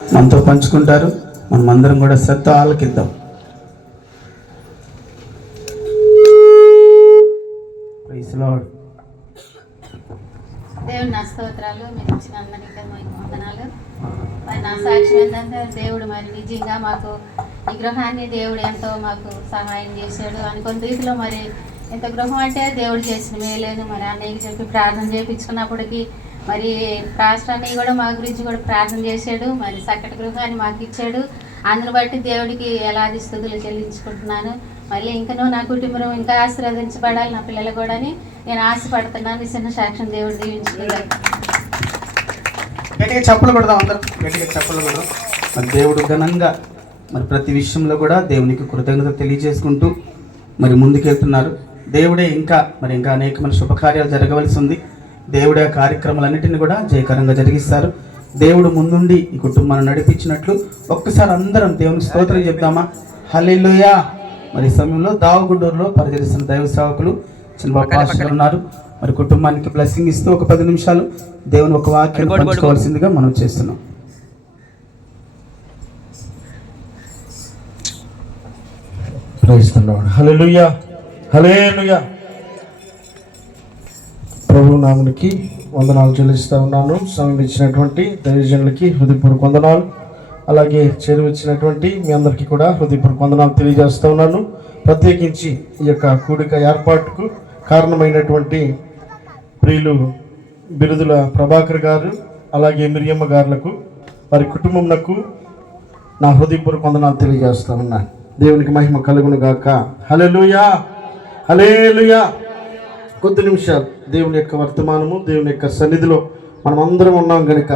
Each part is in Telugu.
మనతో పంచుకుంటారు. మనం అందరం కూడా శ్రద్ధ ఆలకిద్దాం. Praise నా స్తోత్రాలు మీరు ఇచ్చిన అందరికీ వందనాలు. మరి నా సాక్ష్యం ఏంటంటే దేవుడు మరి నిజంగా మాకు ఈ గృహాన్ని దేవుడు ఎంతో మాకు సహాయం చేశాడు అనుకున్న రీతిలో మరి ఇంత గృహం అంటే దేవుడు చేసిన మేలేదు మరి అన్నయ్యకి చెప్పి ప్రార్థన చేయించుకున్నప్పటికీ మరి రాష్ట్రాన్ని కూడా మా గురించి కూడా ప్రార్థన చేశాడు. మరి చక్కటి గృహాన్ని మాకు ఇచ్చాడు. అందును బట్టి దేవుడికి ఎలాది స్థుతులు చెల్లించుకుంటున్నాను. మళ్ళీ ఇంకనూ నా కుటుంబం ఇంకా ఆశీర్వదించబడాలి నా పిల్లలు కూడా నేను ఆశపడుతున్నాను ఈ చిన్న సాక్ష్యం దేవుడు దీవించుకుంటాను గట్టిగా చప్పలు కొడదాం అందరం. గట్టిగా చప్పలు కొడదాం. మరి దేవుడు ఘనంగా మరి ప్రతి విషయంలో కూడా దేవునికి కృతజ్ఞత తెలియజేసుకుంటూ మరి ముందుకెళ్తున్నారు. దేవుడే ఇంకా మరి ఇంకా అనేకమైన శుభకార్యాలు జరగవలసి ఉంది. దేవుడే ఆ కార్యక్రమాలన్నింటినీ కూడా జయకరంగా జరిగిస్తారు. దేవుడు ముందుండి ఈ కుటుంబాన్ని నడిపించినట్లు ఒక్కసారి అందరం దేవుని స్తోత్రం చెప్దామా? హల్లెలూయా! మరి సమయంలో దావగుడ్డూరులో పరిచరిస్తున్న దైవ సేవకులు చిన్నబాబు ఉన్నారు. మరి కుటుంబానికి బ్లెస్సింగ్ ఇస్తూ ఒక పది నిమిషాలు దేవుని ఒక వాక్యం పంచుకోవాల్సిందిగా మనం చేస్తున్నాం. హల్లెలూయా హల్లెలూయా ప్రభు నామునికి వందనాలు చెల్లిస్తూ ఉన్నాను. సమయం ఇచ్చినటువంటి దైవజనులకి హృదయపూర్వక వందనాలు. అలాగే చేరువచ్చినటువంటి మీ అందరికీ కూడా హృదయపూర్వక వందనాలు తెలియజేస్తూ ఉన్నాను. ప్రత్యేకించి ఈ యొక్క కూడిక ఏర్పాటుకు కారణమైనటువంటి ప్రియులు బిరుదుల ప్రభాకర్ గారు అలాగే మిరియమ్మ గారులకు వారి కుటుంబంకు నా హృదయపూర్వక వందనాలు తెలియజేస్తూ ఉన్నాను దేవునికి మహిమ కలుగును గాక హల్లెలూయా! హల్లెలూయా! కొద్ది నిమిషాలు. దేవుని యొక్క వర్తమానము దేవుని యొక్క సన్నిధిలో మనం అందరం ఉన్నాం కనుక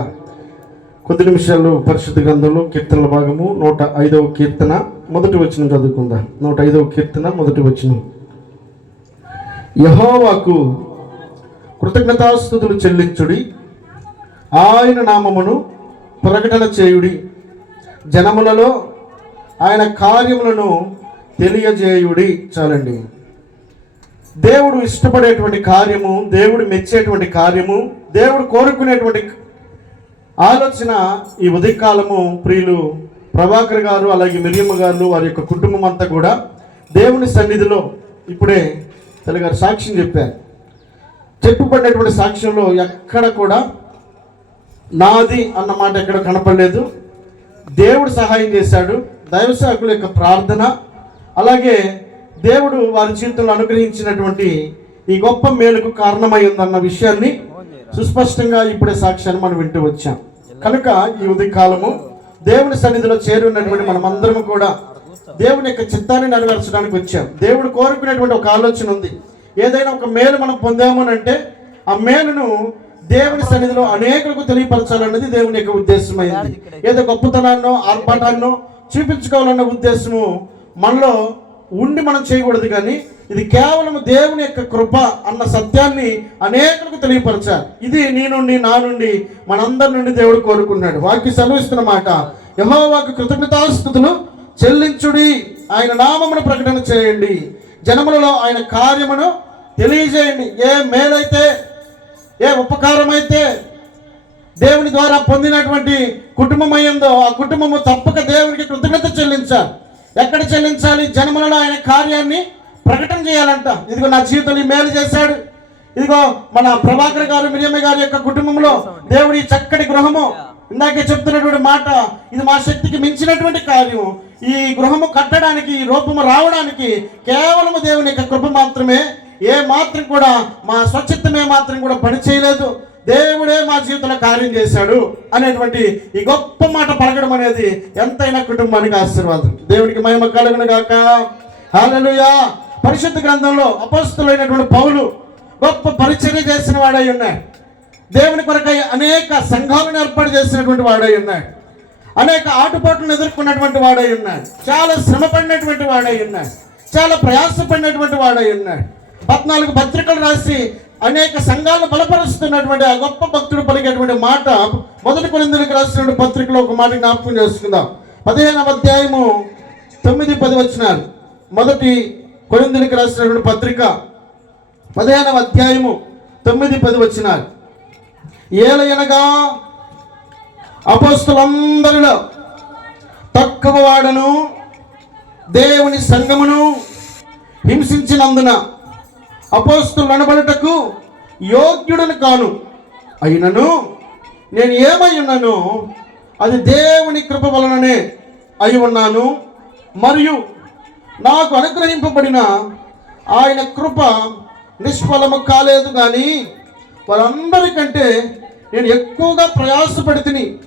కొద్ది నిమిషాలు పరిశుద్ధ గ్రంథంలో కీర్తనల భాగము నూట ఐదవ కీర్తన. మొదటి వచ్చిన చదువుకుందాం. నూట ఐదవ కీర్తన మొదటి వచ్చిన యహోవాకు కృతజ్ఞతాస్థుతులు చెల్లించుడి. ఆయన నామమును ప్రకటన చేయుడి. జనములలో ఆయన కార్యములను తెలియజేయుడి. చాలండి. దేవుడు ఇష్టపడేటువంటి కార్యము దేవుడు మెచ్చేటువంటి కార్యము దేవుడు కోరుకునేటువంటి ఆలోచన ఈ ఉదయకాలము ప్రియులు ప్రభాకర్ గారు అలాగే మిరియమ్మ గారు వారి యొక్క కుటుంబం అంతా కూడా దేవుని సన్నిధిలో ఇప్పుడే తెలుగారు సాక్ష్యం చెప్పారు. చెప్పబడినటువంటి సాక్ష్యంలో ఎక్కడ కూడా నాది అన్న మాట ఎక్కడ కనపడలేదు. దేవుడు సహాయం చేశాడు. దైవ యొక్క ప్రార్థన అలాగే దేవుడు వారి జీవితంలో అనుగ్రహించినటువంటి ఈ గొప్ప మేలుకు కారణమై ఉందన్న విషయాన్ని సుస్పష్టంగా ఇప్పుడే సాక్ష్యాన్ని మనం వింటూ వచ్చాం. కనుక ఈ ఉదయకాలము దేవుని సన్నిధిలో చేరున్నటువంటి మనమందరం కూడా దేవుని యొక్క చిత్తాన్ని నెరవేర్చడానికి వచ్చాం. దేవుడు కోరుకునేటువంటి ఒక ఆలోచన ఉంది. ఏదైనా ఒక మేలు మనం పొందాము అంటే ఆ మేలును దేవుని సన్నిధిలో అనేకులకు తెలియపరచాలన్నది దేవుని యొక్క ఉద్దేశమైంది. ఏదో గొప్పతనాన్నో ఆర్భాటాన్నో చూపించుకోవాలన్న ఉద్దేశము మనలో ఉండి మనం చేయకూడదు కానీ ఇది కేవలం దేవుని యొక్క కృప అన్న సత్యాన్ని అనేకులకు తెలియపరచాలి ఇది నీ నుండి నా నుండి మనందరి నుండి దేవుడు కోరుకున్నాడు. వాక్య సెలవిస్తున్న మాట యహోవాకు కృతజ్ఞతాస్థుతులు చెల్లించుడి. ఆయన నామమును ప్రకటన చేయండి. జనములలో ఆయన కార్యమును తెలియజేయండి. ఏ మేలైతే ఏ ఉపకారం అయితే దేవుని ద్వారా పొందినటువంటి కుటుంబం అయ్యిందో ఆ కుటుంబము తప్పక దేవునికి కృతజ్ఞత చెల్లించాలి. ఎక్కడ చెల్లించాలి? జన్మలలో ఆయన కార్యాన్ని ప్రకటన చేయాలంట. ఇదిగో నా జీవితంలో మేలు చేశాడు. ఇదిగో మన ప్రభాకర్ గారు మిరియమ్మ గారి యొక్క కుటుంబంలో దేవుడి చక్కటి గృహము ఇందాకే చెప్తున్నటువంటి మాట. ఇది మా శక్తికి మించినటువంటి కార్యము. ఈ గృహము కట్టడానికి ఈ రూపము రావడానికి కేవలము దేవుని యొక్క కృప మాత్రమే. ఏ మాత్రం కూడా మా స్వచ్ఛతమే మాత్రం కూడా పని చేయలేదు దేవుడే మా జీవితంలో కార్యం చేశాడు అనేటువంటి ఈ గొప్ప మాట పలకడం అనేది ఎంతైనా కుటుంబానికి ఆశీర్వాదం. దేవునికి మహిమ కలుగును గాక. హల్లెలూయా. పరిశుద్ధ గ్రంథంలో అపస్తులైనటువంటి పౌలు గొప్ప పరిచర్య చేసిన వాడై ఉన్నాడు. దేవుని కొరకై అనేక సంఘాలను ఏర్పాటు చేసినటువంటి వాడై ఉన్నాడు. అనేక ఆటుపాట్లను ఎదుర్కొన్నటువంటి వాడై ఉన్నాడు. చాలా శ్రమ పడినటువంటి వాడై ఉన్నాడు. చాలా ప్రయాసపడినటువంటి వాడై ఉన్నాడు. పద్నాలుగు పత్రికలు రాసి అనేక సంఘాలను బలపరుస్తున్నటువంటి ఆ గొప్ప భక్తుడు పలికేటువంటి మాట మొదటి కొరిందులకు రాసినటువంటి పత్రికలో ఒక మాట జ్ఞాపకం చేసుకుందాం. పదిహేనవ అధ్యాయము తొమ్మిది పది వచ్చినారు. మొదటి కొరిందులకు రాసినటువంటి పత్రిక పదిహేనవ అధ్యాయము తొమ్మిది పది వచ్చినారు. ఏలయనగా అపోస్తులందరిలో తక్కువ వాడను దేవుని సంగమును హింసించినందున అపోస్తులు అనబడుటకు యోగ్యుడను కాను. అయినను నేను ఏమై ఉన్నాను అది దేవుని కృప వలననే అయి ఉన్నాను. మరియు నాకు అనుగ్రహింపబడిన ఆయన కృప నిష్ఫలము కాలేదు కానీ వారందరికంటే నేను ఎక్కువగా ప్రయాసపడితిని.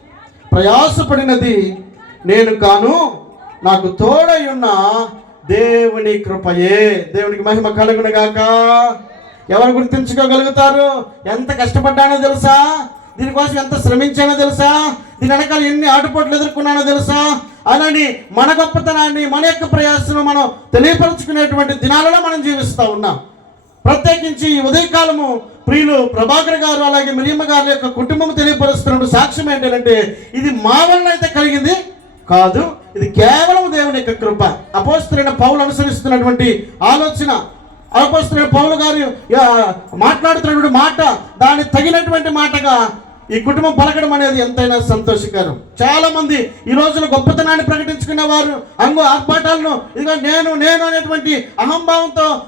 ప్రయాసపడినది నేను కాను నాకు తోడై ఉన్న దేవుని కృపయే. దేవునికి మహిమ కలుగును గాక ఎవరు గుర్తించుకోగలుగుతారు? ఎంత కష్టపడ్డానో తెలుసా? దీనికోసం ఎంత శ్రమించానో తెలుసా? దీని వెనకాల ఎన్ని ఆటుపోట్లు ఎదుర్కొన్నానో తెలుసా? అలాని మన గొప్పతనాన్ని మన యొక్క ప్రయాసను మనం తెలియపరచుకునేటువంటి దినాలలో మనం జీవిస్తూ ఉన్నాం. ప్రత్యేకించి ఈ ఉదయకాలము ప్రియులు ప్రభాకర్ గారు అలాగే మిలియమ్మ గారి యొక్క కుటుంబం తెలియపరుస్తున్న సాక్ష్యం ఏంటంటే ఇది మా వలన అయితే కలిగింది కాదు ఇది కేవలం దేవుని యొక్క కృప. అపోస్తులైన పౌలు అనుసరిస్తున్నటువంటి ఆలోచన అపోస్తులైన పౌలు గారు మాట్లాడుతున్నటువంటి మాట దానికి తగినటువంటి మాటగా ఈ కుటుంబం పలకడం అనేది ఎంతైనా సంతోషకరం. చాలా మంది ఈ రోజున గొప్పతనాన్ని ప్రకటించుకునే వారు అంగు ఆర్భాటాలను ఇదిగో నేను నేను అనేటువంటి అహంభావంతో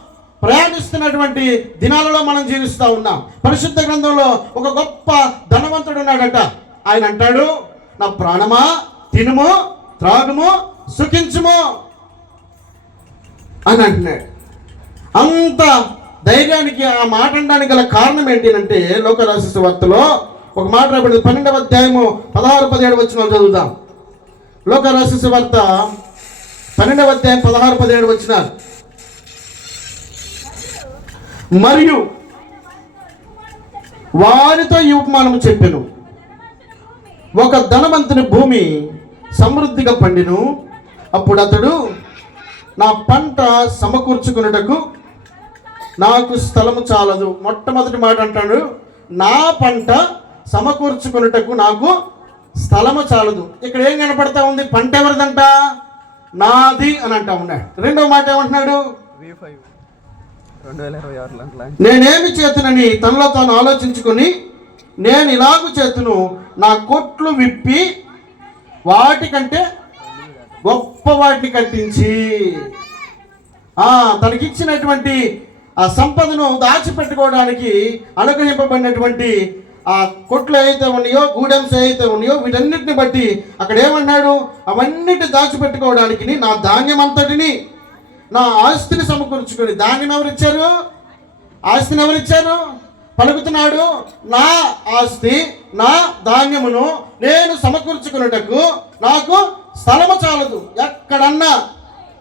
ప్రయాణిస్తున్నటువంటి దినాలలో మనం జీవిస్తూ ఉన్నాం. పరిశుద్ధ గ్రంథంలో ఒక గొప్ప ధనవంతుడు ఉన్నాడట. ఆయన అంటాడు నా ప్రాణమా? తినుము? త్రాగుము సుఖించుము అని అంటున్నాడు. అంత ధైర్యానికి ఆ మాట అనడానికి గల కారణం ఏంటి అంటే లోకరాశి వార్తలో ఒక మాట రాబడింది పన్నెండవ అధ్యాయము పదహారు పదిహేడు వచ్చిన చదువుదాం. లోకరాశి వార్త పన్నెండవ అధ్యాయం పదహారు పదిహేడు వచ్చినారు మరియు వారితో ఈ ఉపమానము చెప్పాను. ఒక ధనవంతుని భూమి సమృద్ధిగా పండిను. అప్పుడు అతడు నా పంట సమకూర్చుకున్నటకు నాకు స్థలము చాలదు. మొట్టమొదటి మాట అంటాడు నా పంట సమకూర్చుకున్నటకు నాకు స్థలము చాలదు. ఇక్కడ ఏం కనపడతా ఉంది? పంట ఎవరిదంట? నాది అని అంటా ఉన్నాడు. రెండో మాట ఏమంటున్నాడు? నేనేమి చేతునని తనలో తాను ఆలోచించుకొని నేను ఇలాగూ చేతును నా కొట్లు విప్పి వాటికంటే గొప్ప వాటిని కట్టించి ఆ తనకిచ్చినటువంటి ఆ సంపదను దాచిపెట్టుకోవడానికి అనుగ్రహింపబడినటువంటి ఆ కొట్లు ఏవైతే ఉన్నాయో గూడెంస్ ఏవైతే ఉన్నాయో వీటన్నిటిని బట్టి అక్కడ ఏమన్నాడు? అవన్నిటి దాచిపెట్టుకోవడానికి నా ధాన్యం అంతటిని నా ఆస్తిని సమకూర్చుకొని ధాన్యం ఎవరిచ్చారు? ఆస్తిని ఎవరిచ్చారు? పలుకుతున్నాడు నా ఆస్తి నా ధాన్యమును నేను సమకూర్చుకున్నటకు నాకు స్థలము చాలదు. ఎక్కడన్నా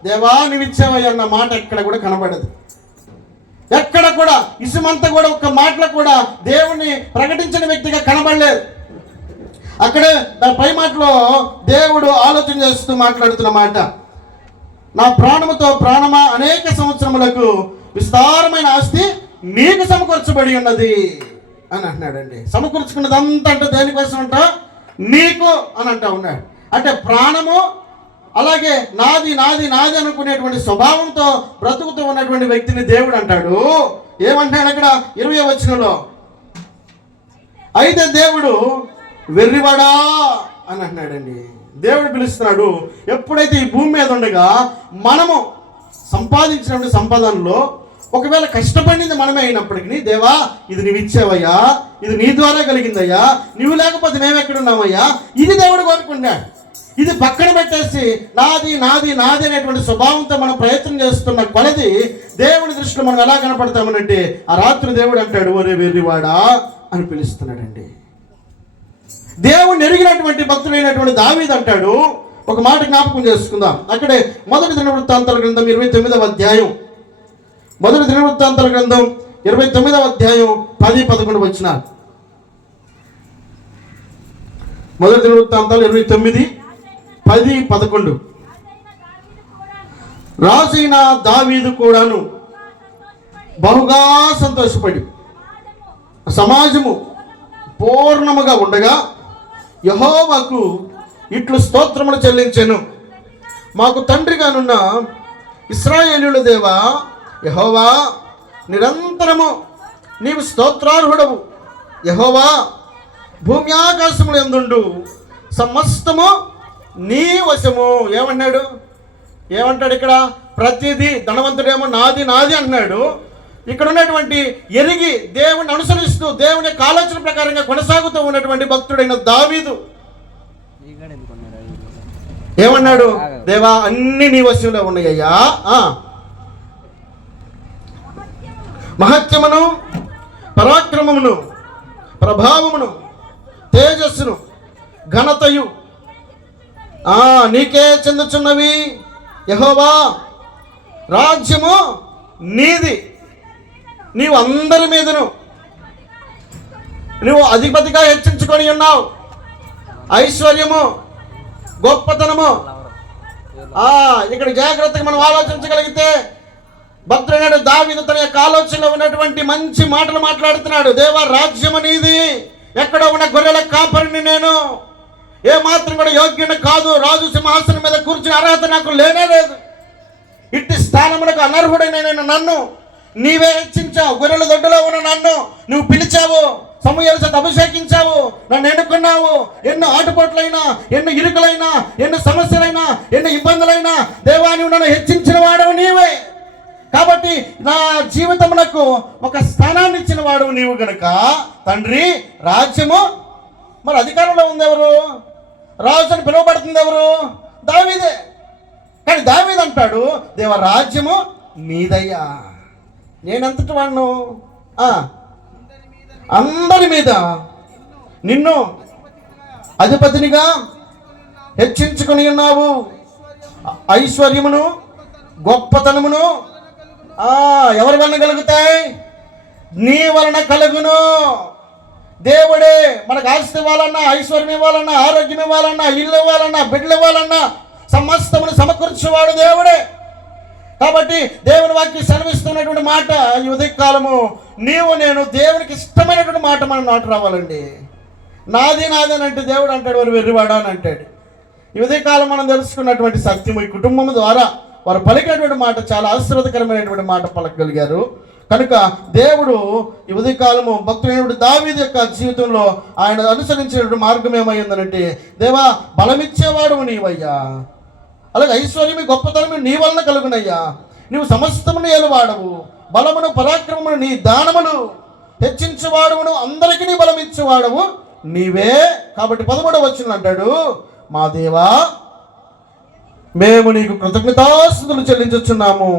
దేవా నీవిచ్చావయ్య అన్న మాట ఎక్కడ కూడా కనబడదు. ఎక్కడ కూడా ఇసుమంతా కూడా ఒక్క మాటలో కూడా దేవుణ్ణి ప్రకటించిన వ్యక్తిగా కనబడలేదు. అక్కడే పై మాటలో దేవుడు ఆలోచన చేస్తూ మాట్లాడుతున్న మాట. నా ప్రాణముతో ప్రాణమా అనేక సంవత్సరములకు విస్తారమైన ఆస్తి నీకు సమకూర్చబడి ఉన్నది అని అంటున్నాడండి. సమకూర్చుకున్నదంతా అంటే దేనికోసం అంట నీకు అని అంటా ఉన్నాడు. అంటే ప్రాణము అలాగే నాది నాది నాది అనుకునేటువంటి స్వభావంతో బ్రతుకుతూ ఉన్నటువంటి వ్యక్తిని దేవుడు అంటాడు. ఏమంటాడు అక్కడ? ఇరవై వచనంలో. అయితే దేవుడు వెర్రివాడా అని అంటున్నాడండి. దేవుడు పిలుస్తున్నాడు ఎప్పుడైతే ఈ భూమి మీద ఉండగా మనము సంపాదించినటువంటి సంపాదనలో ఒకవేళ కష్టపడింది మనమే అయినప్పటికీ దేవా ఇది నువ్వు ఇచ్చావయ్యా ఇది నీ ద్వారా కలిగిందయ్యా నువ్వు లేకపోతే మేము ఎక్కడున్నామయ్యా ఇది దేవుడు కోరుకున్నాడు ఇది పక్కన పెట్టేసి నాది నాది నాది అనేటువంటి స్వభావంతో మనం ప్రయత్నం చేస్తున్న కొలది దేవుడి దృష్టిలో మనం ఎలా కనపడతామనంటే ఆ రాత్రి దేవుడు అంటాడు ఒరే వెర్రివాడా అని పిలుస్తున్నాడండి. దేవుడు ఎరిగినటువంటి భక్తుడైనటువంటి దావీద్ అంటాడు. ఒక మాట జ్ఞాపకం చేసుకుందాం. అక్కడే మొదటి దినవృత్తాంతాల గ్రంథం ఇరవై తొమ్మిదవ అధ్యాయం. మొదటి దినవృత్తాంతాల గ్రంథం ఇరవై తొమ్మిదవ అధ్యాయం పది పదకొండు వచ్చిన. మొదటి దినవృత్తాంతాలు ఇరవై తొమ్మిది పది పదకొండు. రాజైన దావీదు కూడాను బహుగా సంతోషపడి సమాజము పూర్ణముగా ఉండగా యహోవాకు ఇట్లు స్తోత్రములు చెల్లించాను. మాకు తండ్రిగానున్న ఇస్రాయేలుల దేవా యహోవా నిరంతరము నీవు స్తోత్రార్హుడవు. యహోవా భూమి ఆకాశములు ఎందుండు సమస్తము నీ వశము. ఏమన్నాడు ఏమంటాడు ఇక్కడ? ప్రతిదీ ధనవంతుడేమో నాది నాది అన్నాడు ఇక్కడ ఉన్నటువంటి ఎరిగి దేవుని అనుసరిస్తూ దేవుని యొక్క ఆలోచన ప్రకారంగా కొనసాగుతూ ఉన్నటువంటి భక్తుడైన దావీదు. ఏమన్నాడు? దేవా అన్ని నీ వశంలో ఉన్నాయ్యా. మహత్యమును పరాక్రమమును ప్రభావమును తేజస్సును ఘనతయు. ఆ నీకే చెందుచున్నవి యహోవా. రాజ్యము నీది. నీవు అందరి మీదను. నువ్వు అధిపతిగా హెచ్చించుకొని ఉన్నావు. ఐశ్వర్యము గొప్పతనము. ఇక్కడ జాగ్రత్తగా మనం ఆలోచించగలిగితే భక్తుడైన దావీదు తన యొక్క ఆలోచనలో ఉన్నటువంటి మంచి మాటలు మాట్లాడుతున్నాడు. దేవ రాజ్యం అనేది ఎక్కడ ఉన్న గొర్రెల కాపరిని నేను ఏ మాత్రం కూడా యోగ్యుడు కాదు. రాజు సింహాసనం మీద కూర్చుని అర్హత నాకు లేనే లేదు. ఇట్టి స్థానములకు అనర్హుడైన నేను నన్ను నీవే హెచ్చించావు. గొర్రెల దొడ్డులో ఉన్న నన్ను నువ్వు పిలిచావు. సమూహాల చేత అభిషేకించావు. నన్ను ఎన్నుకున్నావు. ఎన్నో ఆటుపోట్లైనా ఎన్నో ఇరుకులైనా ఎన్నో సమస్యలైనా ఎన్నో ఇబ్బందులైనా దేవా నువ్వు నన్ను హెచ్చించిన వాడవు నీవే. కాబట్టి నా జీవితమునకు ఒక స్థానాన్ని ఇచ్చిన వాడు నీవు గనుక తండ్రి రాజ్యము మరి అధికారంలో ఉంది ఎవరు రాజు అని పిలువబడుతుంది ఎవరు దావీదే. కానీ దావీద్ అంటాడు దేవ రాజ్యము నీదయ్యా. నేనెంతటి వాడును అందరి మీద. నిన్ను అధిపతినిగా హెచ్చించుకుని ఉన్నావు. ఐశ్వర్యమును గొప్పతనమును ఎవరి వలన కలుగుతాయి? నీ వలన కలుగును. దేవుడే మనకు ఆస్తి ఇవ్వాలన్నా ఐశ్వర్యం ఇవ్వాలన్నా ఆరోగ్యం ఇవ్వాలన్నా ఇల్లు ఇవ్వాలన్నా బిడ్డలు ఇవ్వాలన్నా సమస్తమును సమకూర్చేవాడు దేవుడే. కాబట్టి దేవుని వాక్య సెలవిస్తున్నటువంటి మాట ఈ ఉదయకాలము నీవు నేను దేవునికి ఇష్టమైనటువంటి మాట మనం నాటు రావాలండి. నాది నాది అని అంటే దేవుడు అంటాడు వారు వెర్రివాడా? అని అంటాడు. ఈ ఉదయకాలం మనం తెలుసుకున్నటువంటి సత్యము ఈ కుటుంబం ద్వారా వారు పలికినటువంటి మాట చాలా ఆశీర్వదకరమైనటువంటి మాట పలకగలిగారు. కనుక దేవుడు ఈ ఉదయకాలము భక్తుడైనటువంటి దావీది యొక్క జీవితంలో ఆయన అనుసరించినటువంటి మార్గం ఏమైందనంటే దేవా బలమిచ్చేవాడు నీవయ్యా. అలాగే ఐశ్వర్యమి గొప్పతనము నీ వలన కలుగునయ్యా. నీవు సమస్తమును ఏలువాడవు. బలమును పరాక్రమమును నీ దానమును హెచ్చించేవాడవును అందరికీ నీ బలం ఇచ్చేవాడవు నీవే. కాబట్టి పదమూడవ వచ్చిన అంటాడు మా దేవా మేము నీకు కృతజ్ఞతాస్థుతులు చెల్లించుచున్నాము.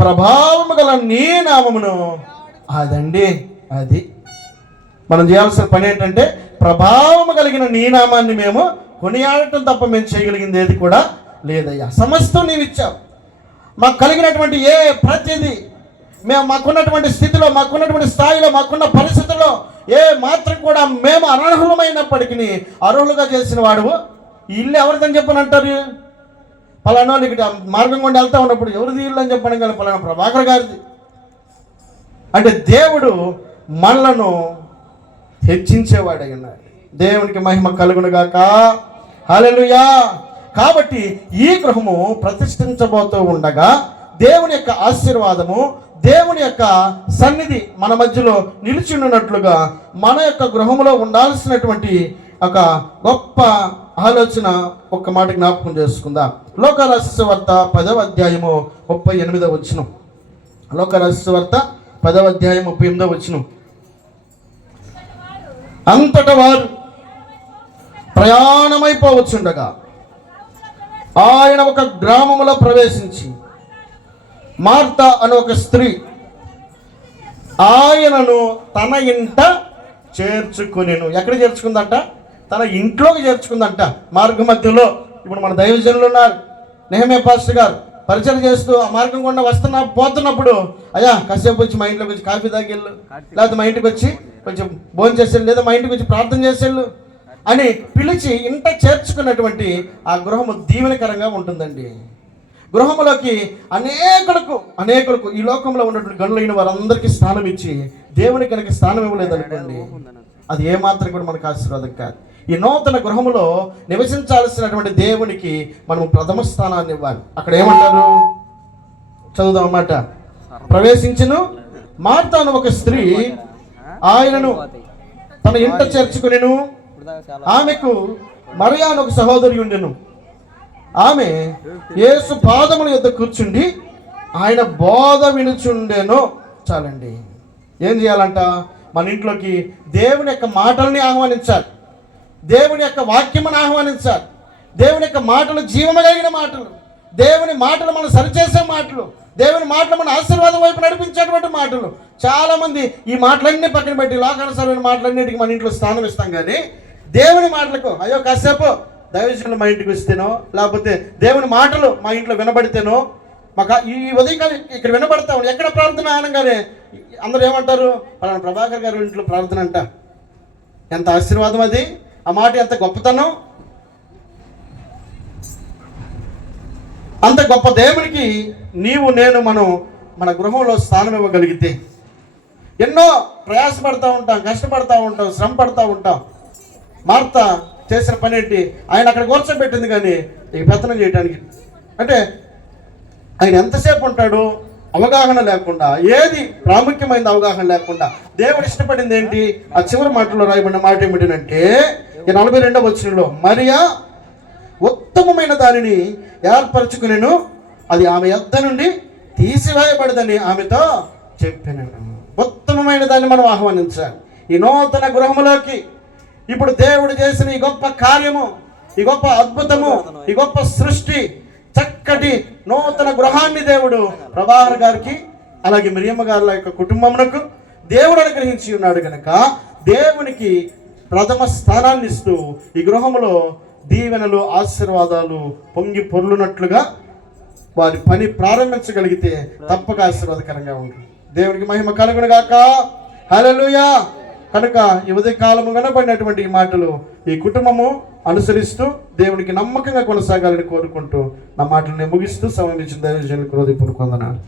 ప్రభావము గల నీ నామమును అదండి అది. మనం చేయాల్సిన పని ఏంటంటే ప్రభావం కలిగిన నీ నామాన్ని మేము కొనియాడటం తప్ప మేము చేయగలిగింది ఏది కూడా లేదయ్యా. సమస్తం నీవు ఇచ్చావు మాకు కలిగినటువంటి ఏ ప్రతిదీ మేము మాకున్నటువంటి స్థితిలో మాకున్నటువంటి స్థాయిలో మాకున్న పరిస్థితుల్లో ఏ మాత్రం కూడా మేము అనర్హులమైనప్పటికీ అర్హులుగా చేసిన వాడు ఇల్లు ఎవరిదని చెప్పనంటారు? పలానా వాళ్ళు ఇక్కడ మార్గం గుండా వెళ్తా ఉన్నప్పుడు ఎవరిది ఇల్లు అని చెప్పడం కానీ పలానా ప్రభాకర్ గారిది. అంటే దేవుడు మనలను హెచ్చించేవాడై ఉన్నాడు దేవునికి మహిమ కలుగునుగాక హలలుయా కాబట్టి ఈ గృహము ప్రతిష్ఠించబోతూ ఉండగా దేవుని యొక్క ఆశీర్వాదము దేవుని యొక్క సన్నిధి మన మధ్యలో నిలిచి ఉన్నట్లుగా మన యొక్క గృహములో ఉండాల్సినటువంటి ఒక గొప్ప ఆలోచన ఒక్క మాట జ్ఞాపకం చేసుకుందాం. లోకరహస్య వార్త పదవ అధ్యాయము ముప్పై ఎనిమిదవ వచ్చినం లోకరహస్య వార్త పదవ అధ్యాయం ముప్పై ఎనిమిదవ వచ్చినం అంతట వారు ప్రయాణమైపోవచ్చుండగా ఆయన ఒక గ్రామములో ప్రవేశించి మార్త అనే ఒక స్త్రీ ఆయనను తన ఇంట చేర్చుకునేను. ఎక్కడ చేర్చుకుందంట? తన ఇంట్లోకి చేర్చుకుందంట. మార్గ మధ్యలో ఇప్పుడు మన దైవజనులు ఉన్నారు. నెహమే పాస్టర్ గారు పరిచయం చేస్తూ ఆ మార్గం గుండా వస్తున్నా పోతున్నప్పుడు అయ్యా కాసేపు వచ్చి మా ఇంట్లోకి వచ్చి కాఫీ తాగిళ్ళు లేకపోతే మా ఇంటికి వచ్చి కొంచెం భోజనం చేసేళ్ళు లేదా మా ఇంటికి వచ్చి ప్రార్థన చేసేళ్ళు అని పిలిచి ఇంట చేర్చుకున్నటువంటి ఆ గృహము దీవెనకరంగా ఉంటుందండి. గృహములోకి అనేకులకు అనేకులకు ఈ లోకంలో ఉన్నటువంటి గనులైన వారందరికీ స్థానం ఇచ్చి దేవుని కనుక స్థానం ఇవ్వలేదనుకోండి అది ఏమాత్రం కూడా మనకు ఆశీర్వాదం కాదు. ఈ నూతన గృహములో నివసించాల్సినటువంటి దేవునికి మనం ప్రథమ స్థానాన్ని ఇవ్వాలి. అక్కడ ఏమంటారు? చదువుదాం అన్నమాట. ప్రవేశించును. మార్తాను ఒక స్త్రీ ఆయనను తన ఇంట చేర్చుకునేను. ఆమెకు మరియాను ఒక సహోదరి ఉండెను. ఆమె యేసు పాదముల యొద్ద కూర్చుండి ఆయన బోధ వినుచుండెను. చాలండి. ఏం చేయాలంట? మన ఇంట్లోకి దేవుని యొక్క మాటల్ని ఆహ్వానించాలి. దేవుని యొక్క వాక్యమును ఆహ్వానించాలి. దేవుని యొక్క మాటలు జీవము కలిగిన మాటలు. దేవుని మాటలు మనం సరిచేసే మాటలు. దేవుని మాటలు మన ఆశీర్వాదం వైపు నడిపించేటువంటి మాటలు. చాలామంది ఈ మాటలన్నీ పక్కన పెట్టి లోకానుసరమైన మాటలన్నిటికీ మన ఇంట్లో స్థానం ఇస్తాం కానీ దేవుని మాటలకు అయ్యో కాసేపు దైవజనులు మా ఇంటికి వస్తేనో లేకపోతే దేవుని మాటలు మా ఇంట్లో వినబడితేనో మాకు ఈ ఉదయకాలం ఇక్కడ వినబడతాం ఎక్కడ ప్రార్థన అనగానే అందరూ ఏమంటారు? పలానా ప్రభాకర్ గారు ఇంట్లో ప్రార్థన అంట. ఎంత ఆశీర్వాదం అది? ఆ మాట ఎంత గొప్పతనం? అంత గొప్ప దేవునికి నీవు నేను మనం మన గృహంలో స్థానం ఇవ్వగలిగితే ఎన్నో ప్రయాసపడతా ఉంటాం కష్టపడతా ఉంటాం శ్రమ పడతా ఉంటాం. మార్త చేసిన పని ఏంటి? ఆయన అక్కడ కూర్చోబెట్టింది కానీ ఈ పెత్తనం చేయడానికి అంటే ఆయన ఎంతసేపు ఉంటాడు? అవగాహన లేకుండా ఏది ప్రాముఖ్యమైన అవగాహన లేకుండా దేవుడు ఇష్టపడింది ఏంటి? ఆ చివరి మాటలో రాయబడిన మాట ఏమిటంటే ఈ నలభై రెండవ వచ్చినలో మరియా ఉత్తమమైన దానిని ఏర్పరచుకునేను అది ఆమె యొద్ద నుండి తీసివేయబడదని ఆమెతో చెప్పాను ఉత్తమమైన దాన్ని మనం ఆహ్వానించాలి. ఈ నూతన గృహములోకి ఇప్పుడు దేవుడు చేసిన ఈ గొప్ప కార్యము ఈ గొప్ప అద్భుతము ఈ గొప్ప సృష్టి చక్కటి నూతన గృహాన్ని దేవుడు ప్రభాకర్ గారికి అలాగే మిరియమ్మ గారి యొక్క కుటుంబమునకు దేవుడు అనుగ్రహించి ఉన్నాడు కనుక దేవునికి ప్రథమ స్థానాన్ని ఇస్తూ ఈ గృహములో దీవెనలు ఆశీర్వాదాలు పొంగి పొర్లునట్లుగా వారి పని ప్రారంభించగలిగితే తప్పక ఆశీర్వాదకరంగా ఉంటుంది. దేవునికి మహిమ కలుగునుగాక. గాక కనుక ఈ కాలము వినబడినటువంటి ఈ మాటలు ఈ కుటుంబము అనుసరిస్తూ దేవునికి నమ్మకంగా కొనసాగాలని కోరుకుంటూ నా మాటలు నేను ముగిస్తూ సమయం ఇచ్చిన దైవజనులకు హృదయపూర్వక వందనాలు.